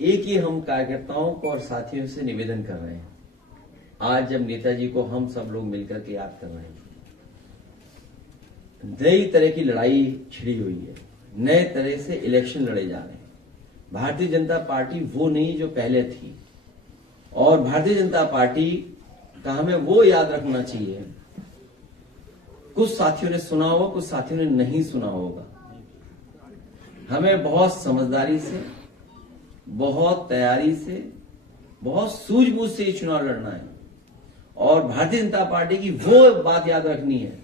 एक ही हम कार्यकर्ताओं को और साथियों से निवेदन कर रहे हैं। आज जब नेताजी को हम सब लोग मिलकर के याद कर रहे हैं, नई तरह की लड़ाई छिड़ी हुई है, नए तरह से इलेक्शन लड़े जा रहे हैं। भारतीय जनता पार्टी वो नहीं जो पहले थी, और भारतीय जनता पार्टी का हमें वो याद रखना चाहिए। कुछ साथियों ने सुना होगा, कुछ साथियों ने नहीं सुना होगा। हमें बहुत समझदारी से, बहुत तैयारी से, बहुत सूझबूझ से ये चुनाव लड़ना है। और भारतीय जनता पार्टी की वो बात याद रखनी है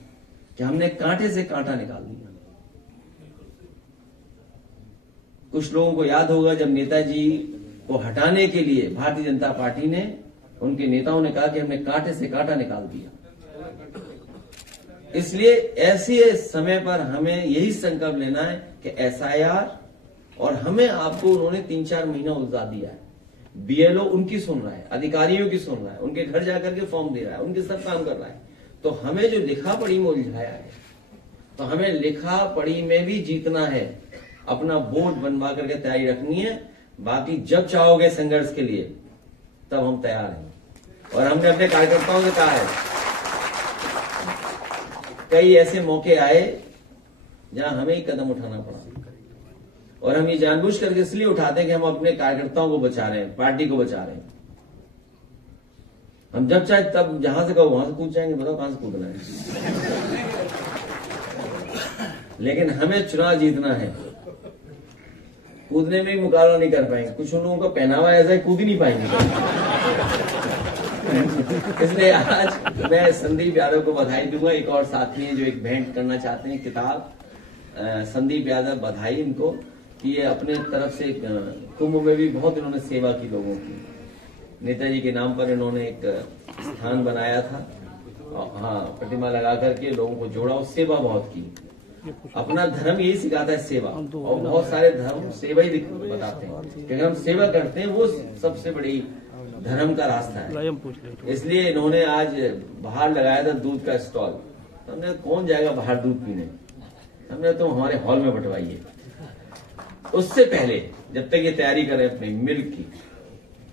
कि हमने कांटे से कांटा निकाल दिया। कुछ लोगों को याद होगा जब नेताजी को हटाने के लिए भारतीय जनता पार्टी ने, उनके नेताओं ने कहा कि हमने कांटे से कांटा निकाल दिया। इसलिए ऐसे समय पर हमें यही संकल्प लेना है कि एसआईआर, और हमें आपको उन्होंने 3-4 महीना उलझा दिया है। बीएलओ उनकी सुन रहा है, अधिकारियों की सुन रहा है, उनके घर जाकर के फॉर्म दे रहा है, उनके सब काम कर रहा है। तो हमें जो लिखा पढ़ी में उलझाया है, तो हमें लिखा पढ़ी में भी जीतना है। अपना बोर्ड बनवा करके तैयारी रखनी है। बाकी जब चाहोगे संघर्ष के लिए, तब हम तैयार हैं। और हमने अपने कार्यकर्ताओं से कहा है, कई ऐसे मौके आए जहां हमें ही कदम उठाना पड़ा, और हम ये जानबूझ करके इसलिए उठाते हैं कि हम अपने कार्यकर्ताओं को बचा रहे हैं, पार्टी को बचा रहे हैं। हम जब चाहे तब जहां से कहो वहां से कूद जाएंगे, बताओ कहां से कूदना है। लेकिन हमें चुनाव जीतना है। कूदने में भी मुकाबला नहीं कर पाएंगे। कुछ उन लोगों का पहनावा ऐसा है, कूद ही नहीं पाएंगे। इसलिए आज मैं संदीप यादव को बधाई दूंगा। एक और साथी हैं जो एक भेंट करना चाहते हैं, किताब। संदीप यादव, बधाई इनको कि ये अपने तरफ से कुंभ में भी बहुत इन्होंने सेवा की लोगों की। नेताजी के नाम पर इन्होंने एक स्थान बनाया था, हाँ, प्रतिमा लगा करके लोगों को जोड़ा और सेवा बहुत की। अपना धर्म यही सिखाता है, सेवा। और बहुत सारे धर्म सेवा ही बताते हैं कि अगर हम सेवा करते हैं, वो सबसे बड़ी धर्म का रास्ता है। इसलिए इन्होंने आज बाहर लगाया था दूध का स्टॉल। हमने कौन जाएगा बाहर दूध पीने, हमने तो हमारे हॉल में बंटवाइए। उससे पहले जब तक ये तैयारी करें अपनी मिल्क की,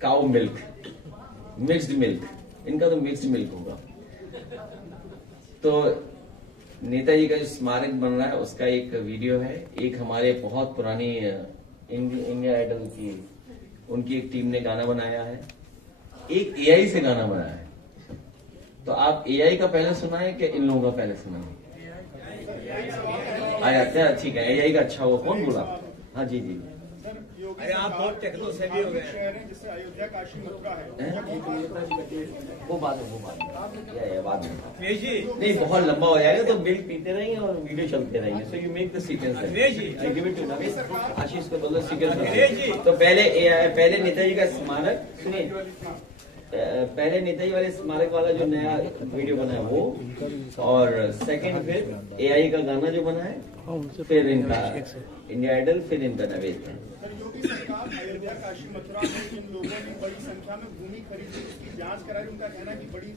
काऊ मिल्क, मिक्स्ड मिल्क, इनका तो मिक्स्ड मिल्क होगा। तो नेताजी का जो स्मारक बन रहा है उसका एक वीडियो है। एक हमारे बहुत पुरानी इंडिया आइडल की उनकी एक टीम ने गाना बनाया है, एक एआई से गाना बनाया है। तो आप एआई का पहले सुना है कि इन लोगों का पहले सुना है? अच्छा, ठीक है, एआई का अच्छा हुआ। कौन बोला? हाँ जी जी। अरे आप बहुत टेक्नो सेवी हो गए हैं। जैसे अयोध्या, काशी, मथुरा है, वो बात है, बाद में नहीं, बहुत लंबा हो जाएगा तो मिल्क पीते रहेंगे और वीडियो चलते रहेंगे। So you make the sequence. Ashish को बोलो सीक्वेंस। तो पहले नेताजी का स्मारक सुनिए, पहले नेताजी वाले स्मारक वाला जो नया वीडियो बना है वो, और सेकंड फिर एआई का गाना जो बना है, फिर इनका इंडिया आइडल, फिर इनका नवेद। योगी सरकार अयोध्या, काशी, मथुरा में जिन लोगों ने बड़ी संख्या में भूमि खरीदी, उसकी जांच करा रही, उनका कहना है कि बड़ी